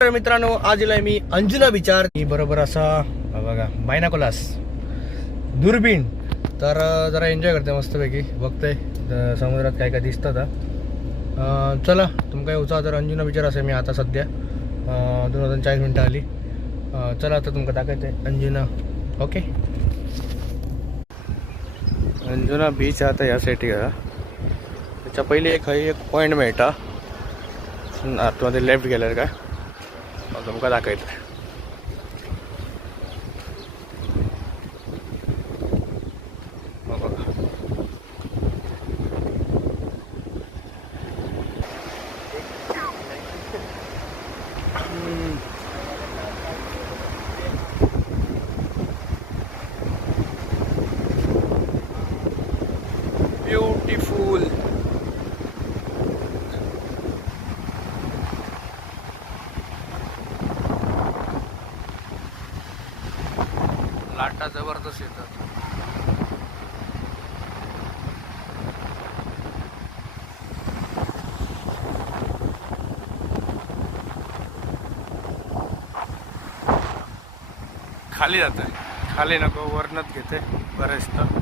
तर मित्रांनो, आज इलाय मी अंजुना विचार बरोबर असा बघा बायनाकोलास दुर्बीण. तर जरा एन्जॉय करते मस्तपैकी, बघते समुद्रात काय काय दिसतं. चला तुमका येऊचा तर अंजुना विचार असे मी आता सध्या 2:40 मिनटं आली. चला आता तुमका दाखवते अंजुना. ओके, अंजुना बीच आता या साईड का त्याच्या पहिले एक पॉईंट मिळता आतमध्ये लेफ्ट गेल्यावर का तुमका दाखवते. ब्युटिफुल. लाटा जबरदस्त येतात. खाली जाते, खाली नको वरनच घेते बरेच तर.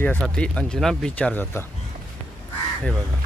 यासाठी अंजुना बीचवर जाता. हे बघा,